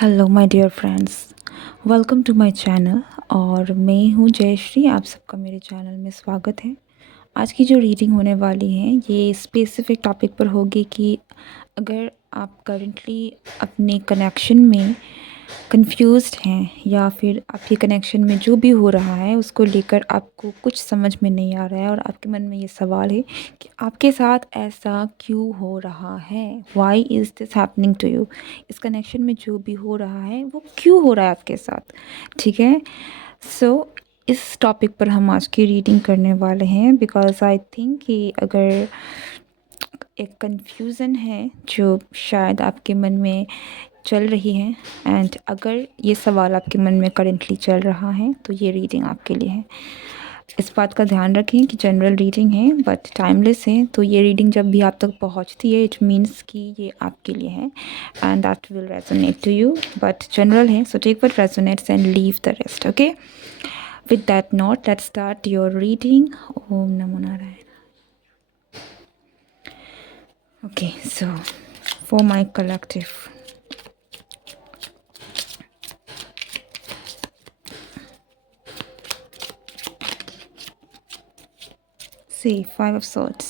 Hello my dear friends, welcome to my channel. और मैं हूँ जयश्री, आप सबका मेरे चैनल में स्वागत है। आज की जो रीडिंग होने वाली है ये स्पेसिफिक टॉपिक पर होगी कि अगर आप करंटली अपने कनेक्शन में कंफ्यूज्ड हैं या फिर आपके कनेक्शन में जो भी हो रहा है उसको लेकर आपको कुछ समझ में नहीं आ रहा है और आपके मन में ये सवाल है कि आपके साथ ऐसा क्यों हो रहा है, why is this happening to you. इस कनेक्शन में जो भी हो रहा है वो क्यों हो रहा है आपके साथ, ठीक है। सो इस टॉपिक पर हम आज की रीडिंग करने वाले हैं बिकॉज आई थिंक कि अगर एक कन्फ्यूज़न है जो शायद आपके मन में चल रही है एंड अगर ये सवाल आपके मन में करेंटली चल रहा है तो ये रीडिंग आपके लिए है। इस बात का ध्यान रखें कि जनरल रीडिंग है बट टाइमलेस है, तो ये रीडिंग जब भी आप तक पहुंचती है इट मीन्स कि ये आपके लिए है and that will resonate to you, but general है so take what resonates and leave the rest. Okay, with that note let's start your reading. ओम नमो Narayan. Okay, so for my collective, see 5 of Swords।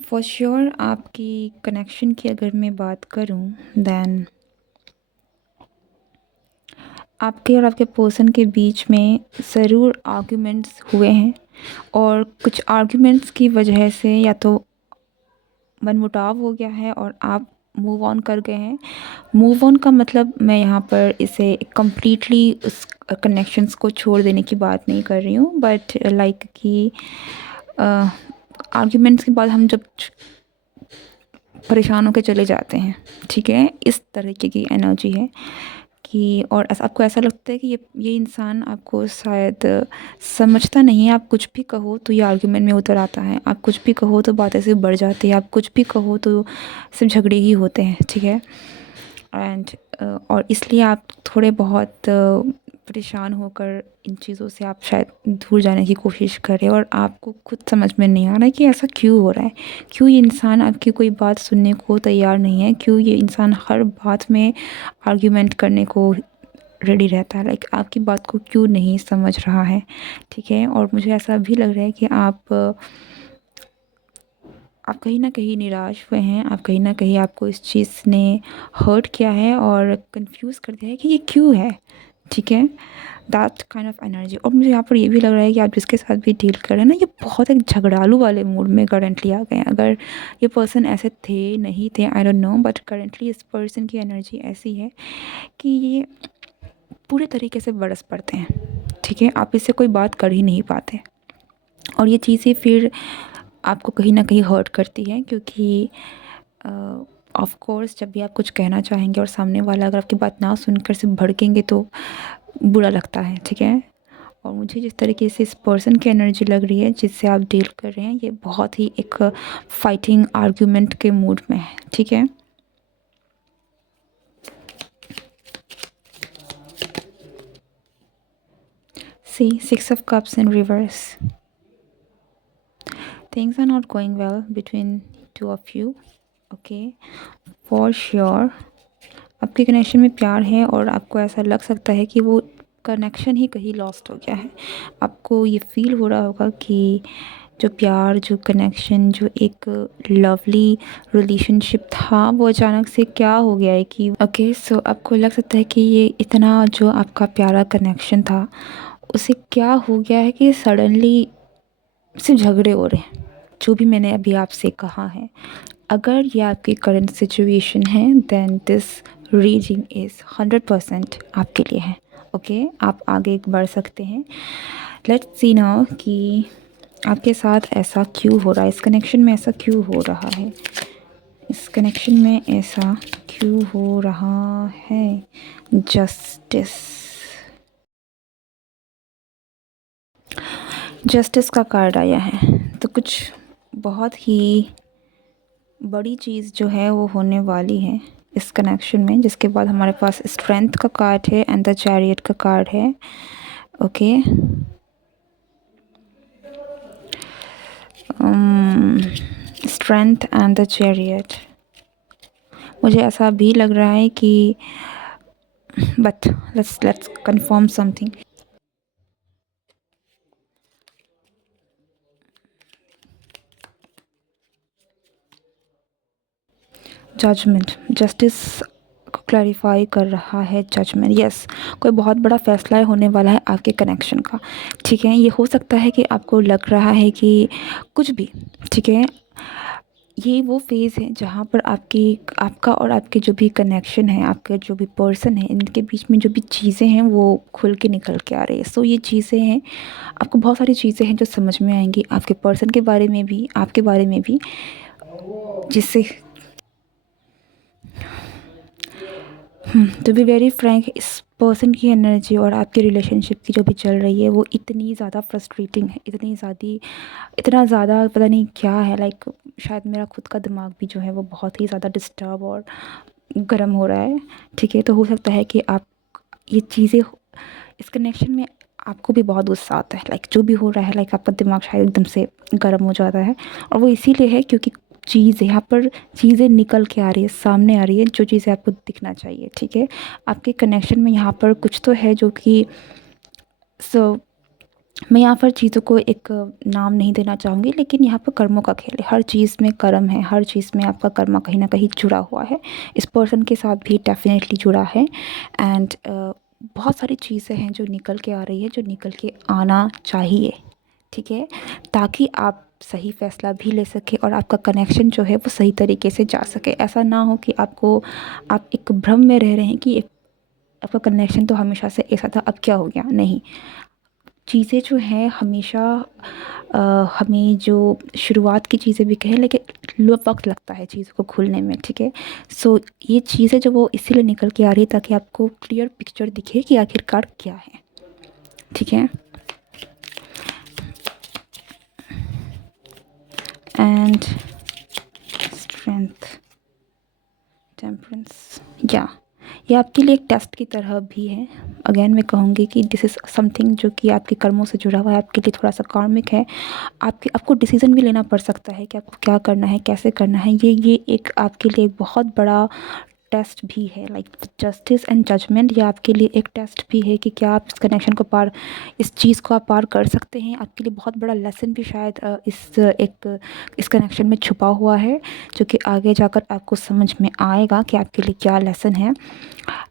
For sure आपकी connection की अगर मैं बात करूं then आपके और आपके पर्सन के बीच में ज़रूर आर्ग्यूमेंट्स हुए हैं और कुछ आर्ग्यूमेंट्स की वजह से या तो मनमुटाव हो गया है और आप मूव ऑन कर गए हैं। मूव ऑन का मतलब मैं यहाँ पर इसे कम्प्लीटली उस कनेक्शंस को छोड़ देने की बात नहीं कर रही हूँ, बट लाइक कि आर्ग्यूमेंट्स के बाद हम जब परेशान होकर चले जाते हैं, ठीक है, इस तरीके की एनर्जी है कि और आपको ऐसा लगता है कि ये इंसान आपको शायद समझता नहीं है। आप कुछ भी कहो तो ये आर्ग्यूमेंट में उतर आता है, आप कुछ भी कहो तो बातें सिर्फ बढ़ जाती है, आप कुछ भी कहो तो सिर्फ झगड़े ही होते हैं, ठीक है। एंड और इसलिए आप थोड़े बहुत परेशान होकर इन चीज़ों से आप शायद दूर जाने की कोशिश करें और आपको खुद समझ में नहीं आ रहा है कि ऐसा क्यों हो रहा है, क्यों ये इंसान आपकी कोई बात सुनने को तैयार नहीं है, क्यों ये इंसान हर बात में आर्ग्यूमेंट करने को रेडी रहता है, लाइक आपकी बात को क्यों नहीं समझ रहा है, ठीक है। और मुझे ऐसा भी लग रहा है कि आप कहीं ना कहीं निराश हुए हैं, आप कहीं ना कहीं आपको इस चीज़ ने हर्ट किया है और कंफ्यूज कर दिया है कि ये क्यों है, ठीक है। That kind of energy. और मुझे यहाँ पर ये भी लग रहा है कि आप जिसके साथ भी डील कर रहे हैं ना ये बहुत एक झगड़ालू वाले मूड में करंटली आ गए हैं। अगर ये पर्सन ऐसे थे नहीं थे I don't know, but currently इस पर्सन की एनर्जी ऐसी है कि ये पूरे तरीके से बरस पड़ते हैं, ठीक है। आप इससे कोई बात कर ही नहीं पाते और ये चीज़ें फिर आपको कहीं ना कहीं हर्ट करती है क्योंकि ऑफ कोर्स जब भी आप कुछ कहना चाहेंगे और सामने वाला अगर आपकी बात ना सुनकर सिर्फ भड़केंगे तो बुरा लगता है, ठीक है। और मुझे जिस तरीके से इस पर्सन की एनर्जी लग रही है जिससे आप डील कर रहे हैं ये बहुत ही एक फाइटिंग आर्ग्यूमेंट के मूड में है, ठीक है। सी 6 of Cups in reverse। Things are not going well between two of you, okay, for sure। आपके कनेक्शन में प्यार है और आपको ऐसा लग सकता है कि वो कनेक्शन ही कहीं लॉस्ट हो गया है। आपको ये फील हो रहा होगा कि जो प्यार, जो कनेक्शन, जो एक लवली रिलेशनशिप था वो अचानक से क्या हो गया है कि ओके। सो आपको लग सकता है कि ये इतना जो आपका प्यारा कनेक्शन था उसे क्या हो गया है कि सडनली सिर्फ झगड़े हो रहे हैं। जो भी मैंने अभी आपसे कहा है, अगर ये आपकी करंट सिचुएशन है देन दिस रीडिंग इज़ 100% आपके लिए है, ओके। आप आगे बढ़ सकते हैं। लेट्स सी नाउ कि आपके साथ ऐसा क्यों हो रहा है, इस कनेक्शन में ऐसा क्यों हो रहा है, इस कनेक्शन में ऐसा क्यों हो रहा है। जस्टिस, जस्टिस का कार्ड आया है, तो कुछ बहुत ही बड़ी चीज़ जो है वो होने वाली है इस कनेक्शन में। जिसके बाद हमारे पास स्ट्रेंथ का कार्ड है एंड द चैरियट का कार्ड है, okay. Strength and the chariot. मुझे ऐसा भी लग रहा है कि but let's confirm something. Judgment, justice को क्लैरिफाई कर रहा है। जजमेंट, यस, कोई बहुत बड़ा फैसला होने वाला है आपके कनेक्शन का। ठीक है, ये हो सकता है कि आपको लग रहा है कि कुछ भी, ठीक है, ये वो फेज़ है जहाँ पर आपका और आपके जो भी कनेक्शन है, आपके जो भी पर्सन है, इनके बीच में जो भी चीज़ें हैं वो खुल के निकल के आ रही है। सो ये चीज़ें हैं, आपको बहुत सारी चीज़ें हैं जो समझ में आएंगी, आपके पर्सन के बारे में भी, आपके बारे में भी, जिससे टू बी वेरी फ्रैंक, इस पर्सन की एनर्जी और आपकी रिलेशनशिप की जो भी चल रही है वो इतनी ज़्यादा फ्रस्ट्रेटिंग है, इतना ज़्यादा पता नहीं क्या है। लाइक शायद मेरा खुद का दिमाग भी जो है वो बहुत ही ज़्यादा डिस्टर्ब और गर्म हो रहा है। ठीक है, तो हो सकता है कि आप ये चीज़ें इस कनेक्शन में आपको भी बहुत गुस्सा आता है। लाइक जो भी हो रहा है, लाइक आपका दिमाग शायद एकदम से गर्म हो जाता है, और वो इसीलिए है क्योंकि यहाँ पर चीज़ें निकल के आ रही है, सामने आ रही है, जो चीज़ें आपको दिखना चाहिए। ठीक है, आपके कनेक्शन में यहाँ पर कुछ तो है जो कि सो मैं यहाँ पर चीज़ों को एक नाम नहीं देना चाहूँगी, लेकिन यहाँ पर कर्मों का खेल है। हर चीज़ में कर्म है, हर चीज़ में आपका कर्म कहीं ना कहीं जुड़ा हुआ है। इस पर्सन के साथ भी डेफिनेटली जुड़ा है। एंड बहुत सारी चीज़ें हैं जो निकल के आ रही है, जो निकल के आना चाहिए। ठीक है, ताकि आप सही फ़ैसला भी ले सके और आपका कनेक्शन जो है वो सही तरीके से जा सके। ऐसा ना हो कि आप एक भ्रम में रह रहे हैं कि आपका कनेक्शन तो हमेशा से ऐसा था, अब क्या हो गया। नहीं, चीज़ें जो हैं हमेशा हमें जो शुरुआत की चीज़ें भी कहें, लेकिन वक्त लगता है चीज़ों को खुलने में। ठीक है, सो ये चीज़ें जो वो इसीलिए निकल के आ रही है ताकि आपको क्लियर पिक्चर दिखे कि आखिरकार क्या है। ठीक है, एंड स्ट्रेंथ, टेम्परेंस, या ये आपके लिए एक टेस्ट की तरह भी है। अगेन मैं कहूँगी कि दिस इज़ समथिंग जो कि आपके कर्मों से जुड़ा हुआ है, आपके लिए थोड़ा सा कार्मिक है। आपको डिसीज़न भी लेना पड़ सकता है कि आपको क्या करना है, कैसे करना है। ये एक आपके लिए एक बहुत बड़ा टेस्ट भी है। लाइक जस्टिस एंड जजमेंट, ये आपके लिए एक टेस्ट भी है कि क्या आप इस कनेक्शन को इस चीज़ को आप पार कर सकते हैं। आपके लिए बहुत बड़ा लेसन भी शायद इस कनेक्शन में छुपा हुआ है, जो कि आगे जाकर आपको समझ में आएगा कि आपके लिए क्या लेसन है।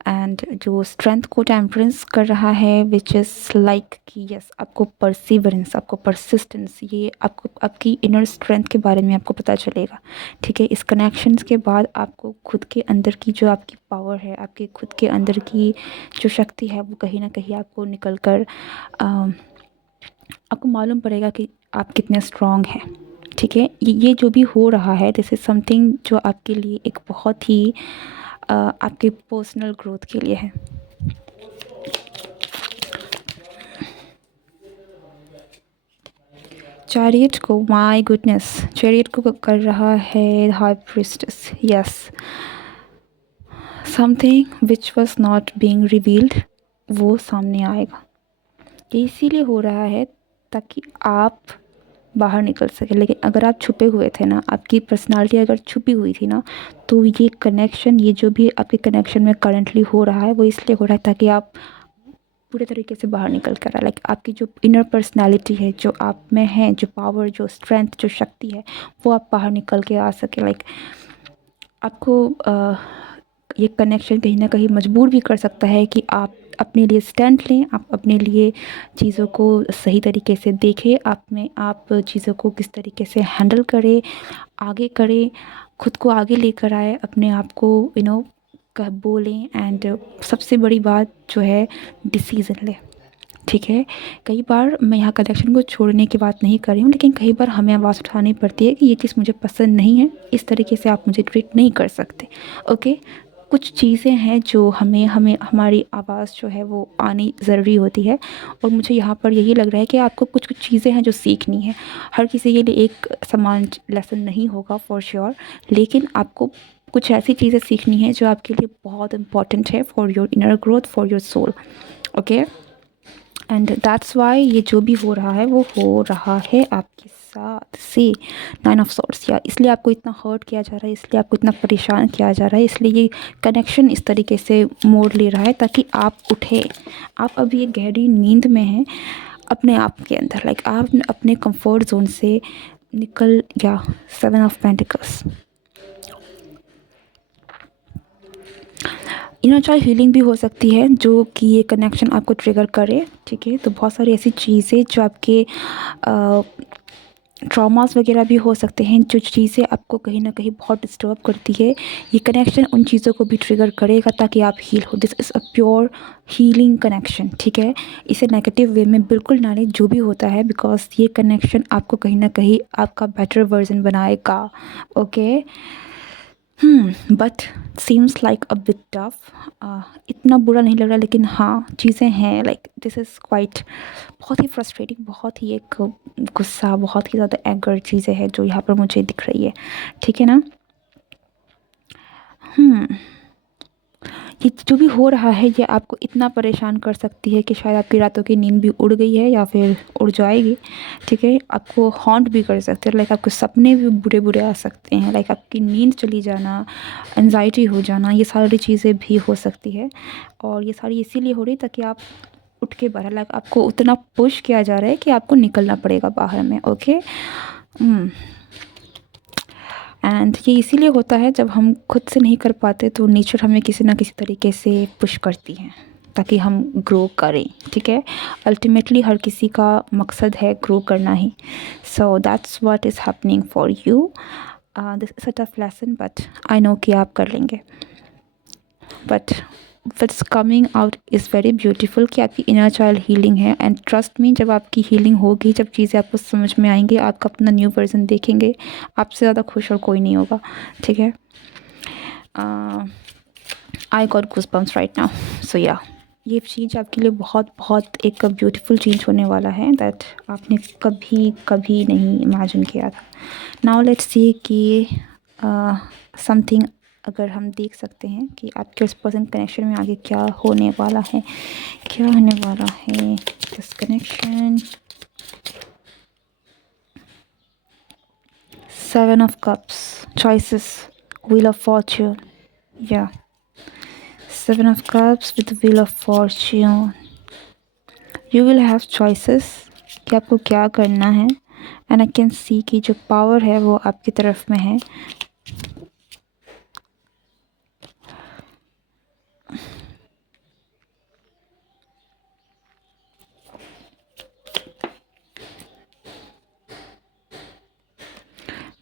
एंड जो स्ट्रेंथ को टेम्परेंस कर रहा है, विच इज़ लाइक कि यस, आपको परसिवरेंस, आपको परसिस्टेंस, ये आपको आपकी इनर स्ट्रेंथ के बारे में आपको पता चलेगा। ठीक है, इस कनेक्शंस के बाद आपको खुद के अंदर की जो आपकी पावर है, आपके खुद के अंदर की जो शक्ति है, वो कहीं ना कहीं आपको निकल कर आपको मालूम पड़ेगा कि आप कितने स्ट्रॉन्ग हैं। ठीक है, ये जो भी हो रहा है, दिस इज़ समथिंग जो आपके लिए एक बहुत ही आपके पर्सनल ग्रोथ के लिए है। चैरियट को, माय गुडनेस, चैरियट को कर रहा है high priestess. Yes, something which was not being revealed वो सामने आएगा। ये इसीलिए हो रहा है ताकि आप बाहर निकल सके। लेकिन अगर आप छुपे हुए थे ना, आपकी पर्सनालिटी अगर छुपी हुई थी ना, तो ये कनेक्शन, ये जो भी आपके कनेक्शन में करंटली हो रहा है, वो इसलिए हो रहा है ताकि आप पूरे तरीके से बाहर निकल कर आए। लाइक आपकी जो इनर पर्सनालिटी है, जो आप में है, जो पावर, जो स्ट्रेंथ, जो शक्ति है, वो आप बाहर निकल के आ सके। लाइक आपको ये कनेक्शन कहीं ना कहीं मजबूर भी कर सकता है कि आप अपने लिए स्टैंड लें, आप अपने लिए चीज़ों को सही तरीके से देखें, आप चीज़ों को किस तरीके से हैंडल करें, आगे करें, खुद को आगे लेकर आए, अपने आप को कह बोलें। एंड सबसे बड़ी बात जो है, डिसीज़न लें। ठीक है, कई बार मैं यहाँ कलेक्शन को छोड़ने की बात नहीं कर रही हूँ, लेकिन कई बार हमें आवाज़ उठानी पड़ती है कि ये चीज़ मुझे पसंद नहीं है, इस तरीके से आप मुझे ट्रीट नहीं कर सकते। ओके, कुछ चीज़ें हैं जो हमें हमें हमारी आवाज़ जो है वो आनी ज़रूरी होती है। और मुझे यहाँ पर यही लग रहा है कि आपको कुछ कुछ चीज़ें हैं जो सीखनी है। हर किसी के लिए एक समान लेसन नहीं होगा फॉर श्योर, लेकिन आपको कुछ ऐसी चीज़ें सीखनी है जो आपके लिए बहुत इम्पॉर्टेंट है for your inner growth, for your soul. Okay, and that's why ये जो भी हो रहा है वो हो रहा है आपके साथ से 9 ऑफ सॉर्ड्स, या इसलिए आपको इतना हर्ट किया जा रहा है, इसलिए आपको इतना परेशान किया जा रहा है, इसलिए ये कनेक्शन इस तरीके से मोड़ ले रहा है ताकि आप उठे। आप अभी एक गहरी नींद में हैं अपने आप के अंदर, लाइक आप अपने कंफर्ट जोन से निकल गया। 7 of pentacles. Inner child healing भी हो सकती है जो कि ये कनेक्शन आपको ट्रिगर करे, ठीक है। तो बहुत सारी ऐसी चीज़ें जो आपके ट्रॉमास वगैरह भी हो सकते हैं, जो चीज़ें आपको कहीं ना कहीं बहुत डिस्टर्ब करती है, ये कनेक्शन उन चीज़ों को भी ट्रिगर करेगा ताकि आप हील हो। This is a pure healing connection, ठीक है। इसे नेगेटिव वे में बिल्कुल ना लें, जो भी होता है, बिकॉज ये कनेक्शन आपको कहीं ना कहीं आपका बेटर वर्जन बनाएगा। Okay. But seems like a bit tough. इतना बुरा नहीं लग रहा, लेकिन हाँ चीज़ें हैं, लाइक दिस इज़ क्वाइट बहुत ही फ्रस्ट्रेटिंग, बहुत ही एक गुस्सा, बहुत ही ज़्यादा एंगर चीज़ें हैं जो यहाँ पर मुझे दिख रही है, ठीक है ना। ये जो भी हो रहा है ये आपको इतना परेशान कर सकती है कि शायद आपकी रातों की नींद भी उड़ गई है या फिर उड़ जाएगी, ठीक है। आपको हॉन्ट भी कर सकते हैं, लाइक आपके सपने भी बुरे बुरे आ सकते हैं, लाइक आपकी नींद चली जाना, एनजाइटी हो जाना, ये सारी चीज़ें भी हो सकती है। और ये सारी इसीलिए हो रही ताकि आप उठ के बाहर, लाइक आपको उतना पुश किया जा रहा है कि आपको निकलना पड़ेगा बाहर में। ओके। एंड ये इसीलिए होता है जब हम खुद से नहीं कर पाते तो नेचर हमें किसी ना किसी तरीके से पुश करती है ताकि हम ग्रो करें, ठीक है। अल्टीमेटली हर किसी का मकसद है ग्रो करना ही। So that's what is happening for you. This is a tough lesson, but I know कि आप कर लेंगे। But what's coming out is very beautiful कि आपकी इनर चाइल्ड हीलिंग है। एंड ट्रस्ट मी, जब आपकी हीलिंग होगी, जब चीज़ें आपको समझ में आएंगी, आपका अपना न्यू वर्जन देखेंगे, आपसे ज़्यादा खुश और कोई नहीं होगा, ठीक है। I got goosebumps right now. So yeah, ये चीज़ आपके लिए बहुत बहुत एक ब्यूटीफुल चीज़ होने वाला है दैट आपने कभी कभी नहीं इमेजिन किया था। नाउ लेट्स सी कि समथिंग अगर हम देख सकते हैं कि आपके उस पर्सन कनेक्शन में आगे क्या होने वाला है, क्या होने वाला है this connection. 7 of cups, choices, wheel of Fortune, या 7 of cups with wheel of Fortune. You will have choices कि आपको क्या करना है। एंड आई कैन सी कि जो पावर है वो आपकी तरफ में है।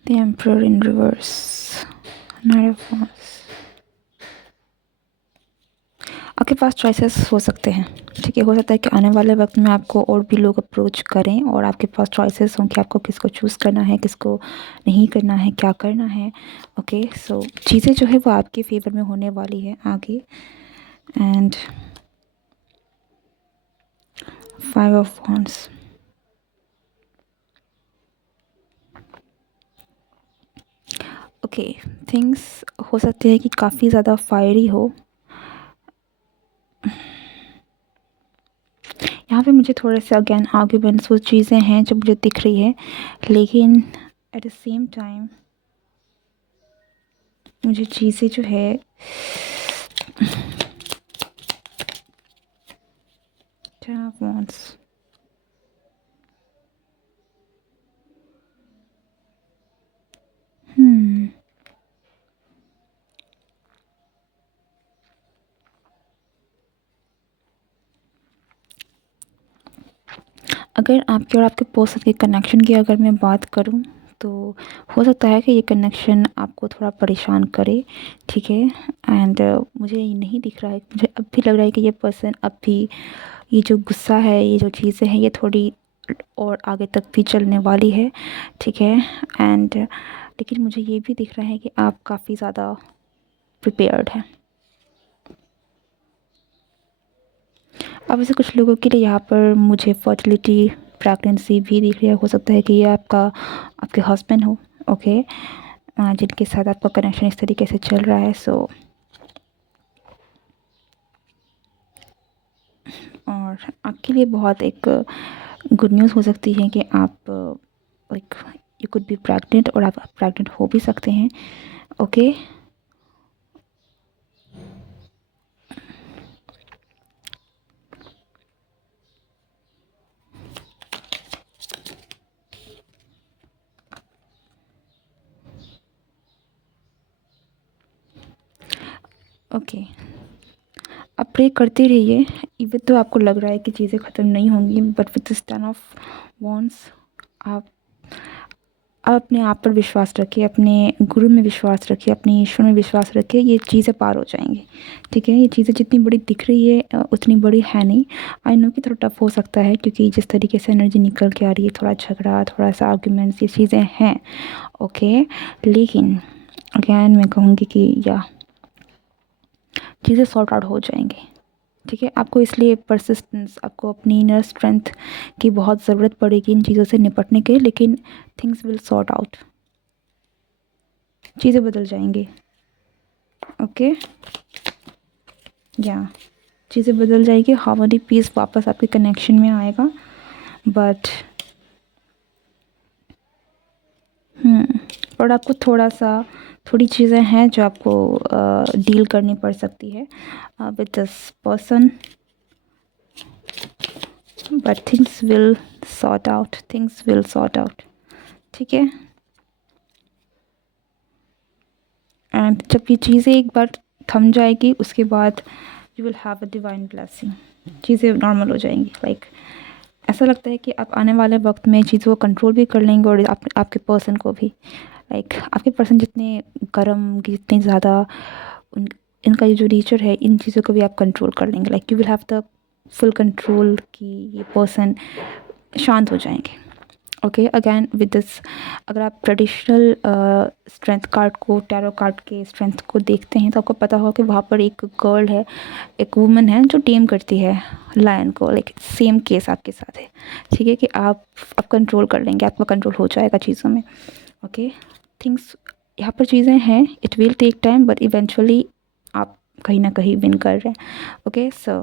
The Emperor in reverse, Knight of Wands। आपके पास चॉइसेस हो सकते हैं, ठीक है। हो सकता है कि आने वाले वक्त में आपको और भी लोग अप्रोच करें और आपके पास चॉइसेस हों कि आपको किसको चूज़ करना है, किसको नहीं करना है, क्या करना है। ओके। सो चीज़ें जो है वो आपके फेवर में होने वाली है आगे। And 5 of Wands। Okay, things हो सकते हैं कि काफ़ी ज़्यादा फायरी हो। यहाँ पे मुझे थोड़े से अगेन आर्ग्यूमेंट्स वो चीज़ें हैं जो मुझे दिख रही है, लेकिन एट द सेम टाइम मुझे चीज़ें जो है 10 of Wands। अगर आपके और आपके पर्सन के कनेक्शन की अगर मैं बात करूं तो हो सकता है कि ये कनेक्शन आपको थोड़ा परेशान करे, ठीक है। एंड मुझे ये नहीं दिख रहा है, मुझे अब भी लग रहा है कि ये पर्सन अब भी ये जो गुस्सा है, ये जो चीज़ें हैं, ये थोड़ी और आगे तक भी चलने वाली है, ठीक है। एंड लेकिन मुझे ये भी दिख रहा है कि आप काफ़ी ज़्यादा प्रिपेयर्ड हैं। अब ऐसे कुछ लोगों के लिए यहाँ पर मुझे फर्टिलिटी, प्रेगनेंसी भी दिख रही है। हो सकता है कि ये आपके हस्बैंड हो, ओके, जिनके साथ आपका कनेक्शन इस तरीके से चल रहा है। सो और और आपके लिए बहुत एक गुड न्यूज़ हो सकती है कि आप like you could be pregnant और आप प्रेग्नेंट हो भी सकते हैं। ओके, ओके, आप प्रे करते रहिए। इवन तो आपको लग रहा है कि चीज़ें ख़त्म नहीं होंगी, but with this 10 of wands आप अपने आप पर विश्वास रखिए, अपने गुरु में विश्वास रखिए, अपने ईश्वर में विश्वास रखिए, ये चीज़ें पार हो जाएंगी। ठीक है, ये चीज़ें जितनी बड़ी दिख रही है उतनी बड़ी है नहीं। आई नो कि थोड़ा टफ हो सकता है, क्योंकि जिस तरीके से एनर्जी निकल के आ रही है, थोड़ा झगड़ा, थोड़ा सा आर्ग्यूमेंट्स, ये चीज़ें हैं। ओके, लेकिन अगैन मैं कहूँगी कि या चीज़ें सॉर्ट आउट हो जाएंगी। ठीक है, आपको इसलिए परसिस्टेंस, आपको अपनी इनर स्ट्रेंथ की बहुत ज़रूरत पड़ेगी इन चीज़ों से निपटने के, लेकिन थिंग्स विल सॉर्ट आउट, चीज़ें बदल जाएंगी। ओके, या चीज़ें बदल जाएगी, हार्मनी पीस वापस आपके कनेक्शन में आएगा। बट और आपको थोड़ी चीज़ें हैं जो आपको डील करनी पड़ सकती है with this person, but things will sort out, things will sort out. ठीक है, एंड जब ये चीज़ें एक बार थम जाएगी, उसके बाद you will have a divine blessing, चीज़ें नॉर्मल हो जाएंगी। लाइक ऐसा लगता है कि आप आने वाले वक्त में चीज़ों को कंट्रोल भी कर लेंगे, और आपके पर्सन को भी, लाइक आपके पर्सन जितने गर्म, जितने ज़्यादा इनका ये जो नेचर है, इन चीज़ों को भी आप कंट्रोल कर लेंगे। Like you will have the full control कि ये पर्सन शांत हो जाएंगे। ओके, अगैन विद दिस, अगर आप ट्रेडिशनल स्ट्रेंथ कार्ड को, टैरो कार्ड के स्ट्रेंथ को देखते हैं, तो आपको पता होगा कि वहाँ पर एक गर्ल है, एक वुमन है जो टेम करती है लायन को। लाइक सेम केस आपके साथ है। ठीक है, कि आप कंट्रोल कर लेंगे, आपका कंट्रोल हो जाएगा चीज़ों में। ओके, थिंग्स यहाँ पर चीज़ें हैं, it will take time, but eventually आप कहीं ना कहीं विन कर रहे हैं। Okay, so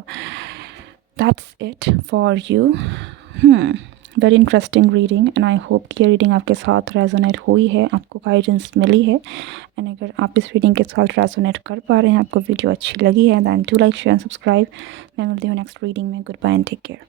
that's it for you. Very interesting reading, and I hope कि ये रीडिंग आपके साथ रेजोनेट हुई है, आपको गाइडेंस मिली है। एंड अगर आप इस रीडिंग के साथ रेजोनेट कर पा रहे हैं, आपको वीडियो अच्छी लगी है, then do like, share, subscribe. मैं मिलती हूँ नेक्स्ट रीडिंग में। Good bye and take care.